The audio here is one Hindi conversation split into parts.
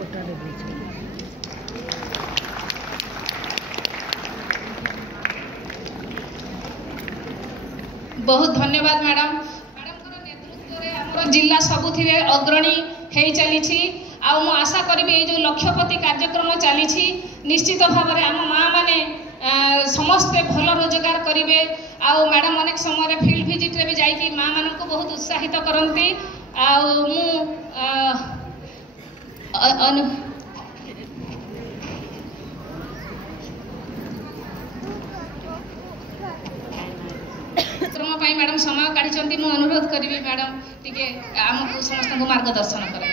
बहुत धन्यवाद मैडम नेतृत्व जिला सबुथि अग्रणी हो चली आशा करी ये जो लक्षपति कार्यक्रम चली निश्चित भाव में आम माँ मैंने समस्ते भल रोजगार करेंगे। आउ मैडम अनेक समय फील्ड विजिट रे भी जाइए माँ मान को बहुत उत्साहित करती। कार्यक्रम मैडम समय काढ़ी मु अनुरोध करी मैडम टिके आमको समस्त मार्गदर्शन करें।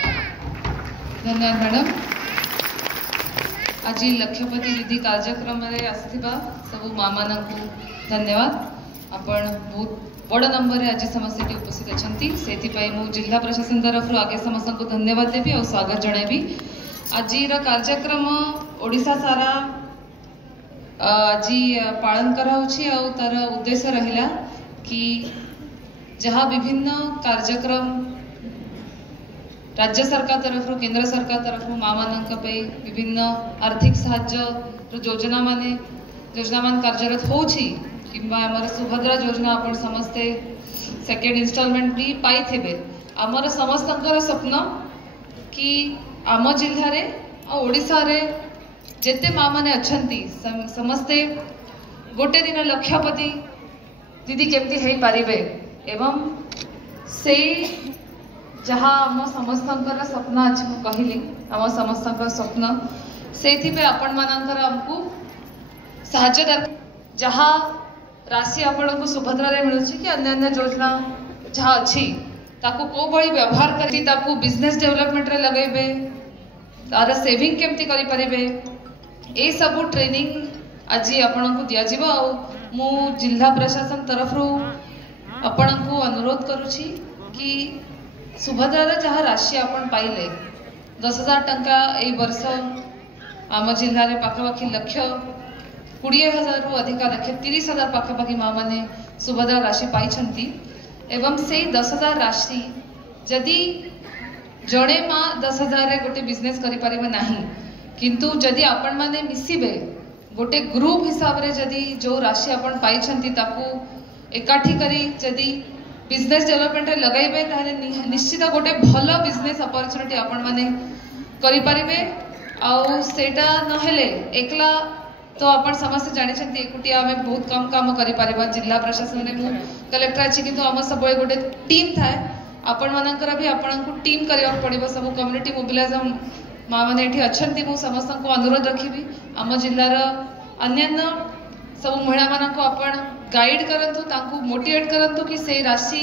धन्यवाद मैडम। आज लक्षपति निधि कार्यक्रम में आसथिबा सब माँ मान को धन्यवाद। आपण बहुत बड़ नंबर आज समस्त उपस्थित अच्छा से मु जिला प्रशासन तरफ आगे समस्त को धन्यवाद देवी और स्वागत जनइबी। आज कार्यक्रम ओडिशा सारा आज पालन कराउछि और तार उद्देश्य रहिला कि जहाँ विभिन्न कार्यक्रम राज्य सरकार तरफ केंद्र सरकार तरफ माँ मान विभिन्न आर्थिक साहाय्य योजना मान कार्यरत होछि किंबा आमर सुभद्रा योजना आपण समस्ते सेकेंड इंस्टॉलमेंट भी पाई थे। आमर समस्तंकर स्वप्न कि आम जिल्ला रे और ओडिशा रे जेते माँ माने अछंती समस्ते गोटे दिन लक्षपति दीदी केमती हेई पारिबे एवं से जहाँ आम समस्तंकर स्वप्न आज मु कहली आम समस्तंकर स्वप्न से आपण मानकर आमको साहाय्य दरकार जहाँ राशि आपण को सुभद्रा रे मिलुछि कि अन्य योजना जहाँ अच्छी ताकू को बड़ी व्यवहार करी ताकू बिजनेस डेवलपमेंट रे लगेबे तार सेविंग केमती करि परिबे ए सब ट्रेनिंग आज आपण को दिया जिवो। मु जिला प्रशासन तरफ आपण को अनुरोध करुछि कि सुभद्रा जहाँ राशि आपण पाइले 10,000 टंका ए वर्ष आम जिले में पाखापाखि लक्ष 20,000 रु अधिक लक्ष 30,000 पाखापाखि माँ मैंने सुभद्रा राशि पाई एवं से 10,000 राशि जदि जड़े माँ 10,000 गोटे बिजनेस करें नहीं किंतु जदि आपण माने मिसिबे गोटे ग्रुप हिसाब रे जदि जो राशि आपण पाई एकाठी करी जदि बिजनेस डेवलपमेंट रे लगाइबे ताले निश्चित गोटे भल बिजनेस अपॉर्चुनिटी आपण माने करि परिबे। आउ सेटा नहेले एकला तो आपण समस्त जानि छथि एकुटिया हमें बहुत कम काम करि परिबा। जिला प्रशासन रे मु कलेक्टर अछि किंतु हम सब गोटे टीम थाए आपण मानकर भी आपण को टीम करिया पड़िबो। सब कम्युनिटी मोबिलाइजेशन माँ माने एठी अछंती मु समस्त को अनुरोध रखिबी आम जिल्लार अन्यान्य सब महिला मान को आपण गाइड करंतु तांकु मोटिवेट करंतु कि से राशि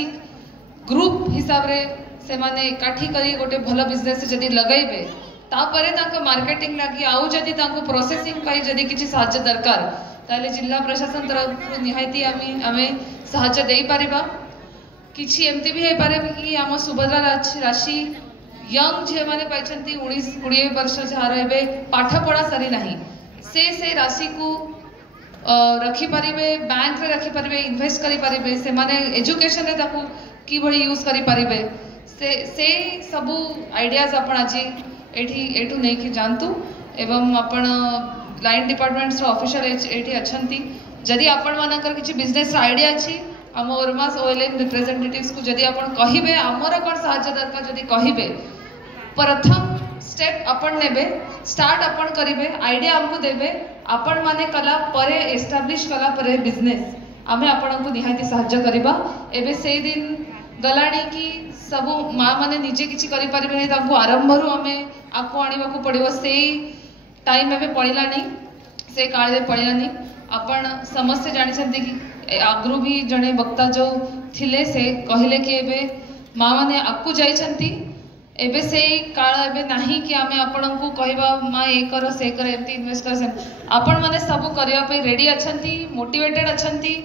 ग्रुप हिसाब रे से माने एकाठी करी गोटे भल बिजनेस जदि लगाइबे तापरे तांको मार्केटिंग लागि आउ जदि तांको प्रोसेसिंग पाई जदि किछि सहायता दरकार ताले जिला प्रशासन तरफ निहायती आमे सहायता देई परिबा। किछि एमती भी हे पारे कि आम सुभद्रा राशि यंग झे माने पाइछंती 19-20 वर्ष जहाँ रहे पाठ पढ़ा सारी नहीं से राशि को रखी पारिबे बैंक रे रखी पारिबे इन्वेस्ट करि पारिबे से माने एजुकेशन रे ताकू की भली यूज करि पारिबे से सब आइडियाज आपण आज एठू नहीं कि जानतु एवं आपण लाइन डिपार्टमेंट्स रो ऑफिशियल एठी अछंती जदि आपण मानकर किछि बिजनेस आइडिया अछि आम ओरमास ओएलएम रिप्रेजेंटेटिव्स को जदि आपण कहिबे हमर कोन सहायता दरकार जदि कहिबे प्रथम स्टेप अपन नेबे स्टार्ट अपन करिबे आइडिया हमको देबे आपण माने कला परे एस्टाब्लिश कला परे बिजनेस आमे आपण को निहायती सहायता करिबा। एबे से दिन गलाणी कि सब माँ माने निजे किछि करि परिबे नै तांको आरंभ रु आमे आको आनिबा को पड़िबो से टाइम एबे पड़िला नै से काल रे पड़िला नै। आपण समस्त जानि छथि कि आगरु भी जने वक्ता जो थिले से कहले कि एबे माँ माने आकु जाई छथि एबे से काल एबे नाही कि आमे आपण को कहबा माँ ए कर से कर एमती इन्वेस्ट कर आपण माने सब करिया पे रेडी अछंती मोटिवेटेड अछंती।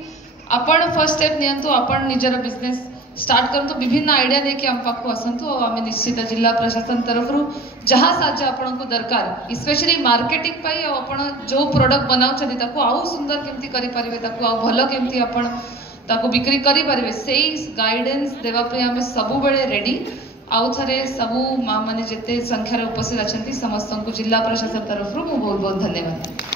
आपण फर्स्ट स्टेप नियंतु आपण निजर बिजनेस स्टार्ट करंतु विभिन्न आइडिया देके हम पाखु आसंतु और आमे निश्चित जिला प्रशासन तरफ रु जहाँ साहाय्य आपण को दरकार स्पेशली मार्केटिंग पाई और आपण जो प्रोडक्ट बनाउ छथि ताको आउ सुंदर केमती करि परिबे ताको आउ भलो केमती आपण ताको बिक्री करि परिबे सेही गाइडेंस देवा पे आमे सब बेले रेडी। आउ थे सबू माँ मैंने जिते संख्यार उपस्थित अच्छा समस्त को जिला प्रशासन तरफ बहुत बहुत धन्यवाद।